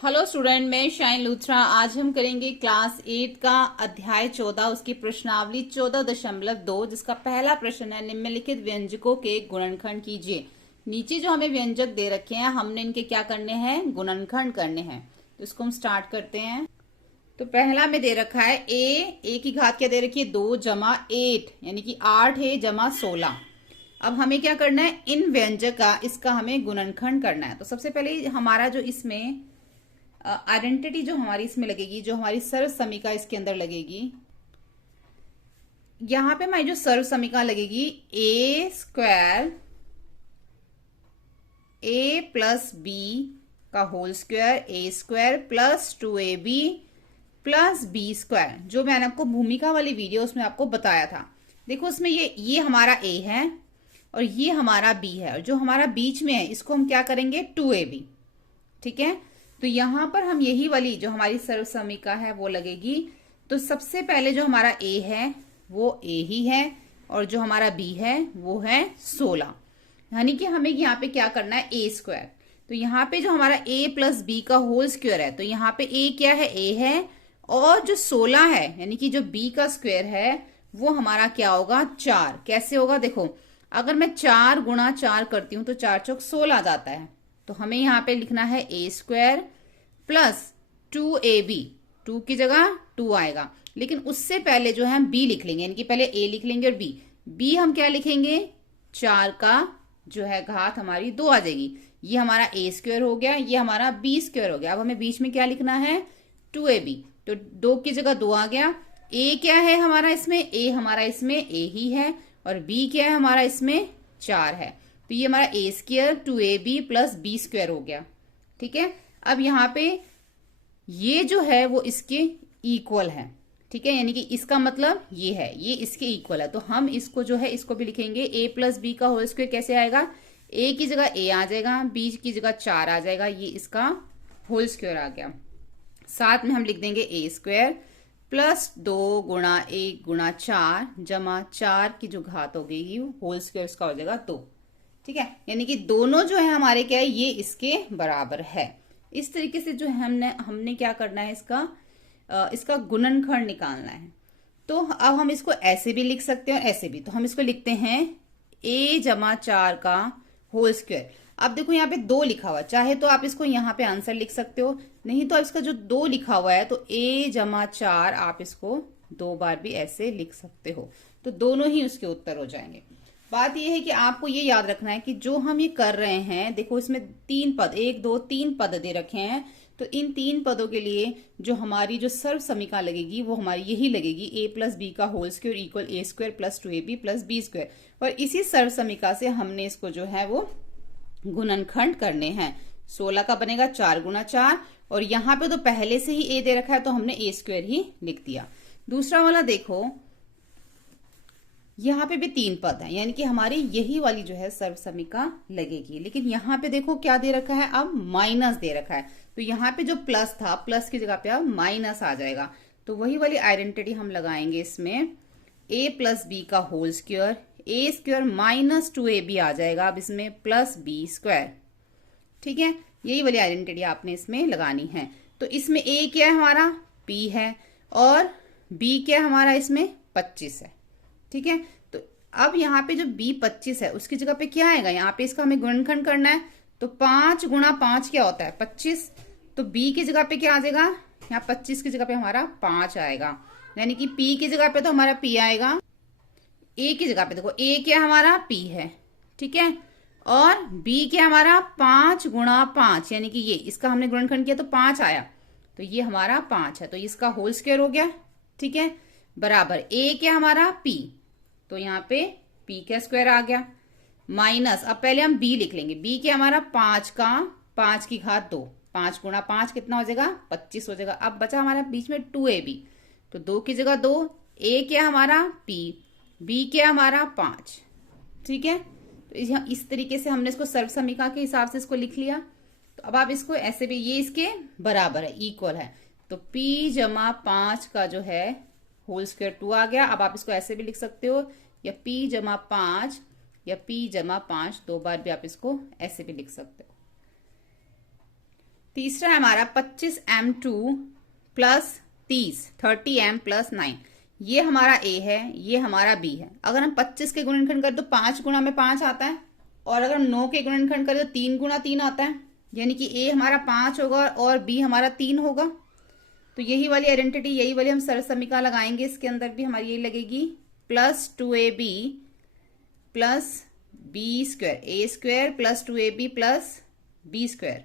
Hello student, मैं shine Luthra. आज हम करेंगे क्लास 8 का अध्याय 14, उसकी प्रश्नावली 14.2, जिसका पहला प्रश्न है निम्नलिखित व्यंजकों के गुणनखंड कीजिए। नीचे जो हमें व्यंजक दे रखे हैं, हमने इनके क्या करने हैं, गुणनखंड करने हैं। तो इसको हम स्टार्ट करते हैं। तो पहला में दे रखा है ए की घात क्या दे रखी है, 2 जमा 8, यानी कि 8 है जमा 16। अब हमें क्या करना है, इन व्यंजक का इसका हमें गुणनखंड करना है। तो सबसे पहले हमारा जो इसमें आइडेंटिटी जो हमारी इसमें लगेगी, जो हमारी सर्व समीका इसके अंदर लगेगी, यहां पे हमारी जो सर्व समीका लगेगी A square A plus B का whole square A square plus 2ab plus B square, जो मैंने आपको भूमिका वाली वीडियो उसमें आपको बताया था। देखो उसमें ये हमारा ए है और ये हमारा बी है, और जो हमारा बीच में है इसको हम क्या करेंगे, 2ab। ठीक है, तो यहां पर हम यही वाली जो हमारी सर्व समीका है वो लगेगी। तो सबसे पहले जो हमारा ए है वो ए ही है, और जो हमारा बी है वो है 16, यानी कि हमें यहाँ पे क्या करना है, ए स्क्वायर। तो यहाँ पे जो हमारा ए प्लस बी का होल स्क्वायर है, तो यहाँ पे ए क्या है, ए है, और जो 16 है यानी कि जो बी का स्क्वायर है वो हमारा क्या होगा, 4। कैसे होगा, देखो अगर मैं 4 गुणा 4 करती हूँ तो 4 चौक 16 आ जाता है। तो हमें यहाँ पे लिखना है ए स्क्वायर प्लस 2ab, 2 की जगह 2 आएगा, लेकिन उससे पहले जो है हम बी लिख लेंगे, यानी कि पहले ए लिख लेंगे और बी हम क्या लिखेंगे, 4 का जो है घात हमारी 2 आ जाएगी। ये हमारा ए स्क्वायर हो गया, ये हमारा बी स्क्वायर हो गया। अब हमें बीच में क्या लिखना है, 2ab, तो 2 की जगह 2 आ गया। ए क्या है हमारा इसमें, ए हमारा इसमें ए ही है, और बी क्या है हमारा इसमें 4 है। तो ये हमारा A square 2ab plus B square हो गया। ठीक है, अब यहाँ पे ये जो है वो इसके इक्वल है। ठीक है, यानी कि इसका मतलब ये है, ये इसके इक्वल है। तो हम इसको जो है इसको भी लिखेंगे ए प्लस बी का होल स्क्वायर। कैसे आएगा, ए की जगह ए आ जाएगा, बी की जगह 4 आ जाएगा, ये इसका होल स्क्वायर आ गया। साथ में हम लिख देंगे ए स्क्वायर प्लस 2 गुणा 1 गुणा 4 जमा 4 की जो घात हो गई होल स्क्वायर इसका हो जाएगा 2। ठीक है, यानी कि दोनों जो है हमारे क्या है, ये इसके बराबर है। इस तरीके से जो है हमने क्या करना है, इसका गुणनखंड निकालना है। तो अब हम इसको ऐसे भी लिख सकते हैं और ऐसे भी। तो हम इसको लिखते हैं a जमा 4 का होल स्क्वायर। अब देखो यहाँ पे 2 लिखा हुआ है, चाहे तो आप इसको यहाँ पे आंसर लिख सकते हो, नहीं तो इसका जो 2 लिखा हुआ है तो a जमा 4 आप इसको 2 बार भी ऐसे लिख सकते हो, तो दोनों ही उसके उत्तर हो जाएंगे। बात यह है कि आपको ये याद रखना है कि जो हम ये कर रहे हैं, देखो इसमें 3 पद, 1 2 3 पद दे रखे हैं। तो इन 3 पदों के लिए जो हमारी जो सर्व समीका लगेगी वो हमारी यही लगेगी, ए प्लस बी का whole square equal A square plus 2ab plus B square. और इसी सर्व समीका से हमने इसको जो है वो गुणनखंड करने हैं। 16 का बनेगा 4 गुणा 4, और यहाँ पे तो पहले से ही ए दे रखा है तो हमने ए स्क्वायर ही लिख दिया। दूसरा वाला देखो, यहाँ पे भी 3 पद है, यानी कि हमारी यही वाली जो है सर्व समीका लगेगी। लेकिन यहाँ पे देखो क्या दे रखा है, अब माइनस दे रखा है। तो यहाँ पे जो प्लस था, प्लस की जगह पे अब माइनस आ जाएगा। तो वही वाली आइडेंटिटी हम लगाएंगे इसमें, ए प्लस बी का whole square, A square minus 2ab आ जाएगा अब इसमें, प्लस बी स्क्वायर। ठीक है, यही वाली आइडेंटिटी आपने इसमें लगानी है। तो इसमें ए क्या है हमारा, p है, और b क्या हमारा इसमें 25 है। ठीक है, तो अब यहाँ पे जो b 25 है उसकी जगह पे क्या आएगा, यहाँ पे इसका हमें गुणनखंड करना है। तो 5 गुणा 5 क्या होता है, 25। तो b की जगह पे क्या आ जाएगा, यहाँ 25 की जगह पे हमारा 5 आएगा, यानी कि p की जगह पे तो हमारा p आएगा, a की जगह पे देखो a क्या हमारा p है। ठीक है, और b क्या हमारा 5 गुणा 5, यानी कि ये इसका हमने गुणनखंड किया तो 5 आया, तो ये हमारा 5 है, तो इसका होल स्क्वायर हो गया। ठीक है, बराबर a क्या हमारा p, तो यहाँ पे p का स्क्वायर आ गया, माइनस, अब पहले हम b लिख लेंगे, b क्या हमारा 5 का 5 की घात 2, 5 गुणा 5 कितना हो जाएगा, 25 हो जाएगा। अब बचा हमारा बीच में 2ab, तो 2 की जगह 2, a क्या हमारा p, b क्या हमारा 5। ठीक है, तो इस तरीके से हमने इसको सर्व समीका के हिसाब से इसको लिख लिया। तो अब आप इसको ऐसे भी, ये इसके बराबर है, इक्वल है, तो p जमा 5 का जो है होल स्क्वायर 2 आ गया। अब आप इसको ऐसे भी लिख सकते हो, या p जमा 5 या p जमा 5, 2 बार भी आप इसको ऐसे भी लिख सकते हो। तीसरा है हमारा 25m2 प्लस 30m प्लस 9। ये हमारा ए है, ये हमारा बी है। अगर हम 25 के गुणनखंड करें तो 5 गुणा में 5 आता है, और अगर हम 9 के गुणनखंड करें तो 3 गुणा 3 आता है, यानी कि ए हमारा 5 होगा और बी हमारा 3 होगा। तो यही वाली आइडेंटिटी, यही वाली हम सरल समीकरण लगाएंगे, इसके अंदर भी हमारी यही लगेगी, plus 2ab plus B square, A square plus 2ab plus B square.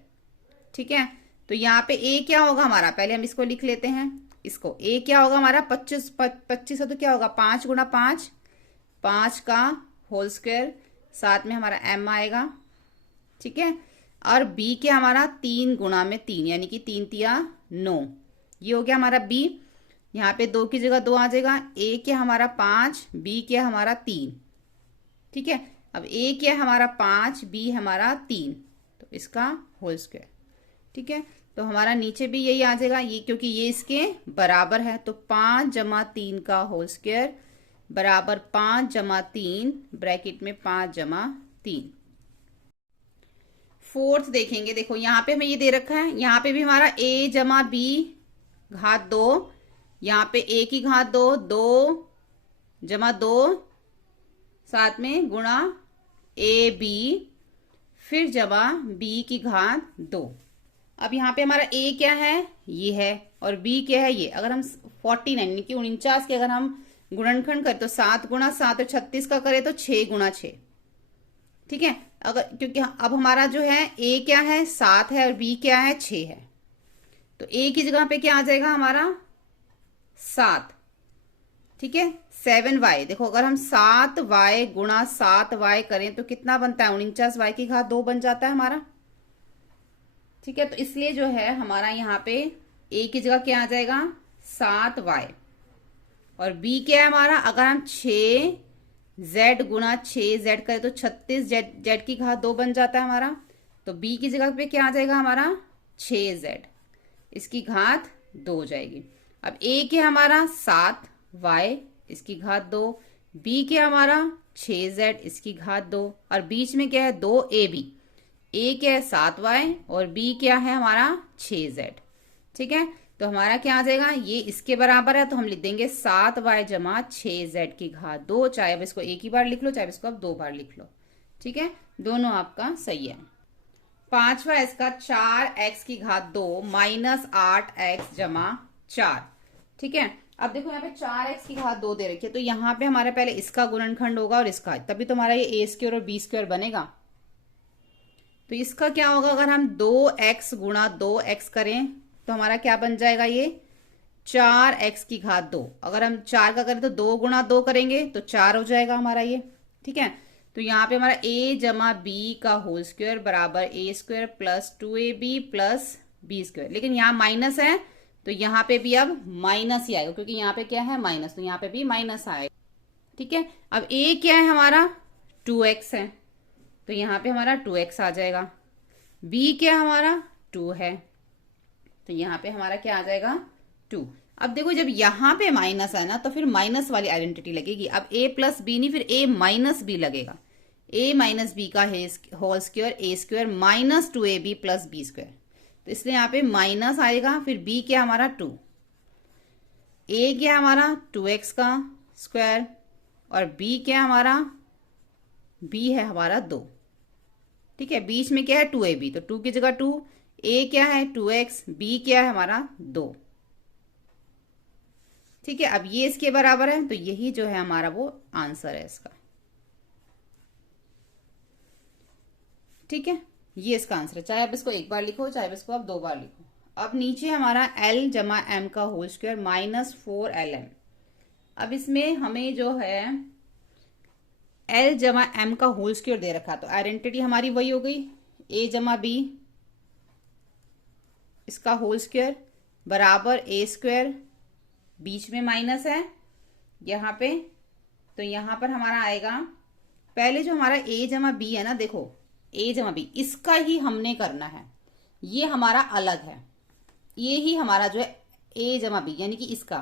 ठीक है, तो यहाँ पे ए क्या होगा हमारा, पहले हम इसको लिख लेते हैं। इसको ए क्या होगा हमारा 25 है तो क्या होगा 5 गुणा 5, 5 का होल स्क्वायर, साथ में हमारा m आएगा। ठीक है, और b क्या हमारा 3 गुणा में 3, यानी कि 3 तिया 9। ये हो गया हमारा b। यहाँ पे 2 की जगह 2 आ जाएगा। a क्या हमारा 5, b क्या हमारा 3। ठीक है, अब a क्या हमारा 5, b हमारा 3, तो इसका होल स्क्वायर। ठीक है, तो हमारा नीचे भी यही आ जाएगा, ये क्योंकि ये इसके बराबर है, तो 5 जमा 3 का होल स्क्वायर बराबर 5 जमा 3 ब्रैकेट में 5 जमा 3। फोर्थ देखेंगे, देखो यहाँ पे हमें ये दे रखा है, यहाँ पे भी हमारा a जमा बी घात 2, यहाँ पे a की घात 2, 2 जमा 2, साथ में गुणा ए बी, फिर जमा b की घात 2। अब यहाँ पे हमारा a क्या है, ये है, और b क्या है, ये। अगर हम 49 यानी कि 49 के अगर हम गुणनखंड करें तो 7 गुणा 7 और 36 का करें तो 6 गुणा 6। ठीक है, अगर क्योंकि अब हमारा जो है a क्या है 7 है और b क्या है 6 है, तो a की जगह पे क्या आ जाएगा हमारा 7। ठीक है, 7y। देखो अगर हम 7y गुणा 7y करें तो कितना बनता है 49y की घात 2 बन जाता है हमारा। ठीक है, तो इसलिए जो है हमारा यहाँ पे a की जगह क्या आ जाएगा 7y, और b क्या है हमारा, अगर हम 6z गुणा 6z करें तो 36z की घात 2 बन जाता है हमारा। तो b की जगह पे क्या आ जाएगा हमारा 6z, इसकी घात 2 हो जाएगी। अब a क्या हमारा 7y, इसकी घात 2, b क्या हमारा 6z, इसकी घात 2, और बीच में क्या है 2ab। a क्या है 7y और b क्या है हमारा 6z। ठीक है, तो हमारा क्या आ जाएगा, ये इसके बराबर है, तो हम लिख देंगे 7y जमा 6z की घात 2। चाहे अब इसको एक ही बार लिख लो, चाहे इसको अब 2 बार लिख लो। ठीक है, दोनों आपका सही है। पांचवा इसका 4x की घात 2 माइनस 8x जमा 4। ठीक है, अब देखो यहाँ पे 4x की घात 2 दे रखी है, तो यहाँ पे हमारे पहले इसका गुणनखंड होगा और इसका, तभी तो हमारा ये a स्क्वायर और b स्क्वायर बनेगा। तो इसका क्या होगा, अगर हम 2x गुणा 2x करें तो हमारा क्या बन जाएगा, ये 4x की घात 2। अगर हम 4 का करें तो 2 गुणा 2 करेंगे तो 4 हो जाएगा हमारा ये। ठीक है, तो यहाँ पे हमारा a जमा b का होल स्क्वायर बराबर a square plus 2ab plus b square. लेकिन यहाँ माइनस है तो यहाँ पे भी अब माइनस ही आएगा, क्योंकि यहाँ पे क्या है माइनस, तो यहाँ पे भी माइनस आएगा। ठीक है, अब a क्या है हमारा 2x है, तो यहाँ पे हमारा 2x आ जाएगा। b क्या हमारा 2 है, तो यहाँ पे हमारा क्या आ जाएगा 2। अब देखो जब यहाँ पे माइनस है ना, तो फिर माइनस वाली आइडेंटिटी लगेगी। अब a प्लस बी नहीं, फिर a माइनस बी लगेगा। a माइनस बी का whole square a square minus 2ab plus B square, तो इसलिए यहाँ पे माइनस आएगा। फिर b क्या हमारा 2, a क्या हमारा 2x का स्क्वायर, और b क्या हमारा, b है हमारा 2। ठीक है, बीच में क्या है 2ab, तो 2 की जगह 2, a क्या है 2x, b क्या है हमारा 2। ठीक है, अब ये इसके बराबर है, तो यही जो है हमारा वो आंसर है इसका। ठीक है, ये इसका आंसर है। चाहे आप इसको एक बार लिखो, चाहे इसको आप 2 बार लिखो। अब नीचे हमारा l जमा m का होल स्क्वायर माइनस 4lm। अब इसमें हमें जो है l जमा m का होल स्क्वायर दे रखा, तो आइडेंटिटी हमारी वही हो गई, a जमा b इसका होल स्क्वायर बराबर a स्क्वायर, बीच में माइनस है यहाँ पे, तो यहाँ पर हमारा आएगा, पहले जो हमारा a जमा बी है ना, देखो a जमा बी इसका ही हमने करना है, ये हमारा अलग है, ये ही हमारा जो है a जमा बी यानी कि इसका,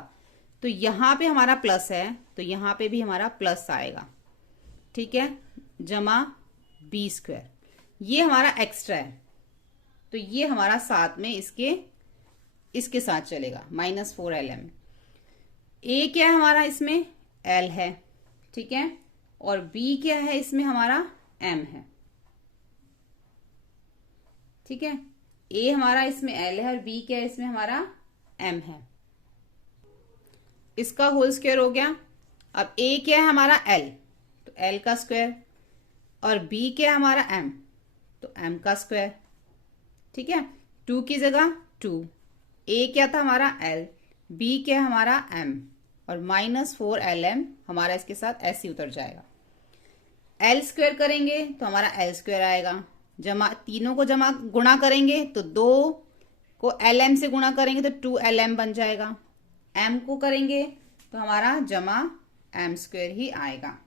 तो यहाँ पे हमारा प्लस है तो यहाँ पे भी हमारा प्लस आएगा। ठीक है, जमा बी स्क्वायर, ये हमारा एक्स्ट्रा है, तो ये हमारा साथ में इसके साथ चलेगा -4lm। ए क्या है हमारा इसमें, एल है, ठीक है, और बी क्या है इसमें हमारा, एम है, ठीक है। ए हमारा इसमें एल है और बी क्या है इसमें हमारा एम है। इसका होल स्क्वायर हो गया। अब ए क्या है हमारा एल, तो एल का स्क्वायर, और बी क्या है हमारा एम, तो एम का स्क्वायर, ठीक है। 2 की जगह 2, ए क्या था हमारा एल, बी क्या है हमारा एम, और -4lm हमारा इसके साथ ऐसे उतर जाएगा। एल स्क्वायर करेंगे तो हमारा एल स्क्वायर आएगा, जमा तीनों को जमा गुणा करेंगे तो 2 को lm से गुणा करेंगे तो 2lm बन जाएगा, m को करेंगे तो हमारा जमा m स्क्वायर ही आएगा,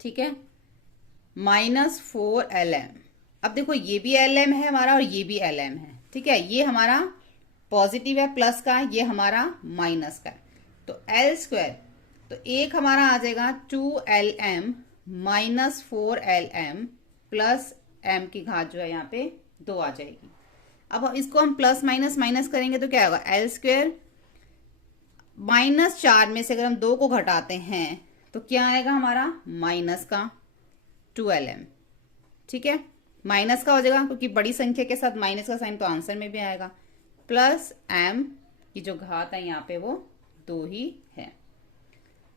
ठीक है, -4lm। अब देखो ये भी lm है हमारा और ये भी lm है, ठीक है, ये हमारा पॉजिटिव है प्लस का, ये हमारा माइनस का है, तो एल स्क्वायर, तो एक हमारा आ जाएगा 2lm -4lm प्लस m की घात जो है यहाँ पे 2 आ जाएगी। अब इसको हम प्लस माइनस माइनस करेंगे तो क्या होगा, एल स्क्वायर -4 में से अगर हम 2 को घटाते हैं तो क्या आएगा हमारा, माइनस का 2lm, ठीक है, माइनस का हो जाएगा क्योंकि बड़ी संख्या के साथ माइनस का साइन तो आंसर में भी आएगा, प्लस m की जो घात है यहाँ पे वो 2 ही है।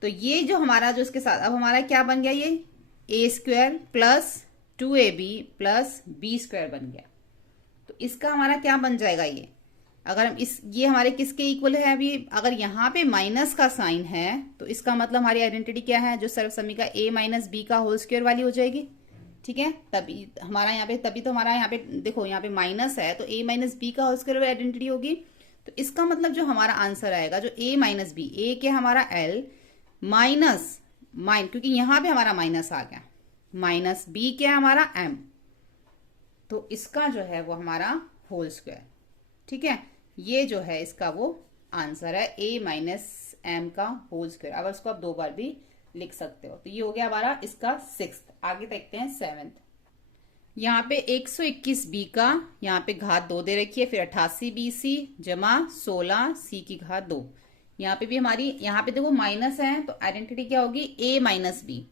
तो ये जो हमारा जो इसके साथ अब हमारा क्या बन गया, ये A square plus 2ab plus B square बन गया। तो इसका हमारा क्या बन जाएगा, ये अगर हम ये हमारे किसके इक्वल है, अभी अगर यहाँ पे माइनस का साइन है तो इसका मतलब हमारी आइडेंटिटी क्या है, जो सर्व समीका a माइनस बी का होल स्क्वायर वाली हो जाएगी, ठीक है। तभी हमारा यहाँ पे, तभी तो हमारा यहाँ पे देखो यहाँ पे माइनस है तो a माइनस बी का होल स्क्वायर वाली आइडेंटिटी होगी। तो इसका मतलब जो हमारा आंसर आएगा, जो a माइनस बी, ए क्या हमारा l माइनस क्योंकि यहाँ पे हमारा माइनस आ गया, माइनस बी क्या है हमारा m, तो इसका जो है वो हमारा होल स्क्वायर, ठीक है, ये जो है इसका वो आंसर है a माइनस एम का होल स्क्वायर। अब इसको आप 2 बार भी लिख सकते हो। तो ये हो गया हमारा इसका 6th। आगे देखते हैं 7th। यहाँ पे 121 बी का यहाँ पे घात 2 दे रखी है, फिर 88 बी सी जमा 16 सी की घात 2। यहाँ पे भी हमारी, यहाँ पे देखो माइनस है तो आइडेंटिटी क्या होगी, a minus B,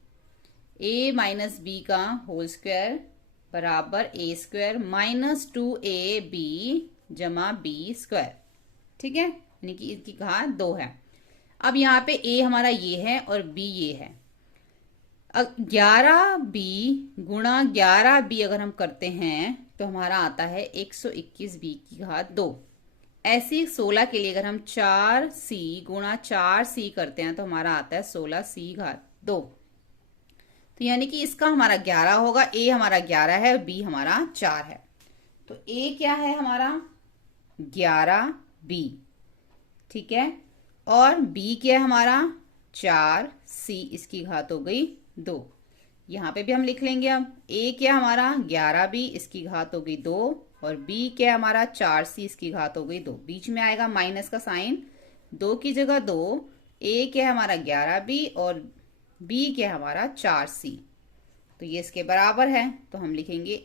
a minus B का होल स्क्वायर बराबर a स्क्वायर -2ab जमा बी स्क्वायर, ठीक है, यानी कि इसकी घात 2 है। अब यहाँ पे a हमारा ये है और b ये है। 11b गुणा 11b अगर हम करते हैं तो हमारा आता है 121b की घात 2। ऐसी 16 के लिए अगर हम 4c गुणा 4c करते हैं तो हमारा आता है 16c घात 2। तो यानी कि इसका हमारा 11 होगा, a हमारा 11 है और b हमारा 4 है। तो a क्या है हमारा 11b, ठीक है, और b क्या है हमारा 4c, इसकी घात हो गई 2। यहाँ पे भी हम लिख लेंगे। अब a क्या हमारा 11b, इसकी घात हो गई 2, और b क्या हमारा 4c, इसकी घात हो गई 2। बीच में आएगा माइनस का साइन, 2 की जगह 2, a क्या हमारा 11b और b क्या हमारा 4c, तो ये इसके बराबर है। तो हम लिखेंगे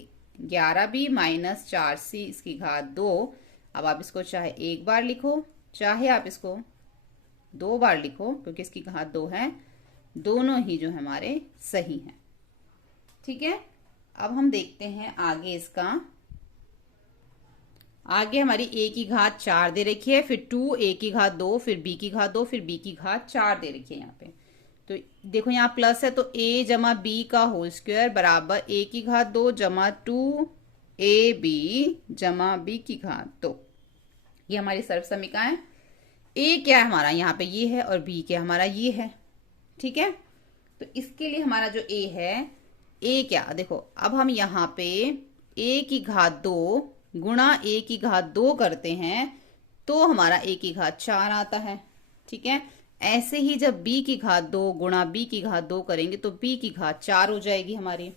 11b माइनस 4c इसकी घात 2। अब आप इसको चाहे एक बार लिखो चाहे आप इसको 2 बार लिखो, क्योंकि इसकी घात 2 है, दोनों ही जो हमारे सही हैं, ठीक है। अब हम देखते हैं आगे इसका, आगे हमारी a की घात 4 दे रखी है, फिर 2a की घात 2, फिर b की घात 2, फिर b की घात 4 दे रखी है यहाँ पे। तो देखो यहाँ प्लस है तो a जमा b का होल स्क्वायर बराबर a की घात 2 जमा 2ab जमा b की घात 2। ये हमारी सर्व समीका है। a क्या है हमारा यहाँ पे ये है और b क्या हमारा ये है, ठीक है। तो इसके लिए हमारा जो a है, a क्या, देखो अब हम यहाँ पे a की घात 2 गुणा a की घात 2 करते हैं तो हमारा a की घात 4 आता है, ठीक है। ऐसे ही जब b की घात 2 गुणा b की घात 2 करेंगे तो b की घात 4 हो जाएगी हमारी।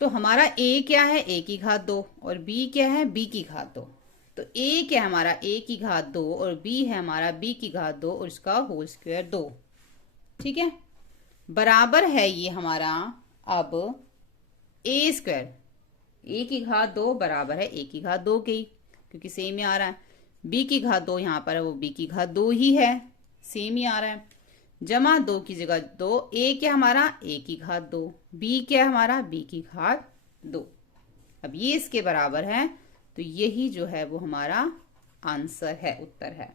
तो हमारा a क्या है a की घात 2 और b क्या है b की घात 2। तो a क्या है हमारा a की घात 2 और b है हमारा b की घात 2 और इसका होल स्क्वायर 2, ठीक है। बराबर है ये हमारा अब a स्क्वायर, a की घात 2 बराबर है a की घात 2 के ही, क्योंकि सेम ही आ रहा है। b की घात 2 यहाँ पर है, वो b की घात 2 ही है, सेम ही आ रहा है। जमा 2 की जगह 2, a क्या हमारा a की घात 2, b क्या हमारा b की घात 2। अब ये इसके बराबर है, तो यही जो है वो हमारा आंसर है, उत्तर है।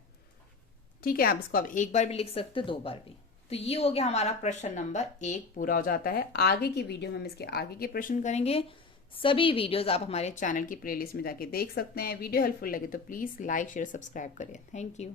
ठीक है, आप इसको अब एक बार भी लिख सकते हो, 2 बार भी। तो ये हो गया हमारा प्रश्न नंबर 1 पूरा हो जाता है। आगे की वीडियो में हम इसके आगे के प्रश्न करेंगे। सभी वीडियोस आप हमारे चैनल की प्लेलिस्ट में जाके देख सकते हैं। वीडियो हेल्पफुल लगे तो प्लीज लाइक शेयर सब्सक्राइब करें। Thank you.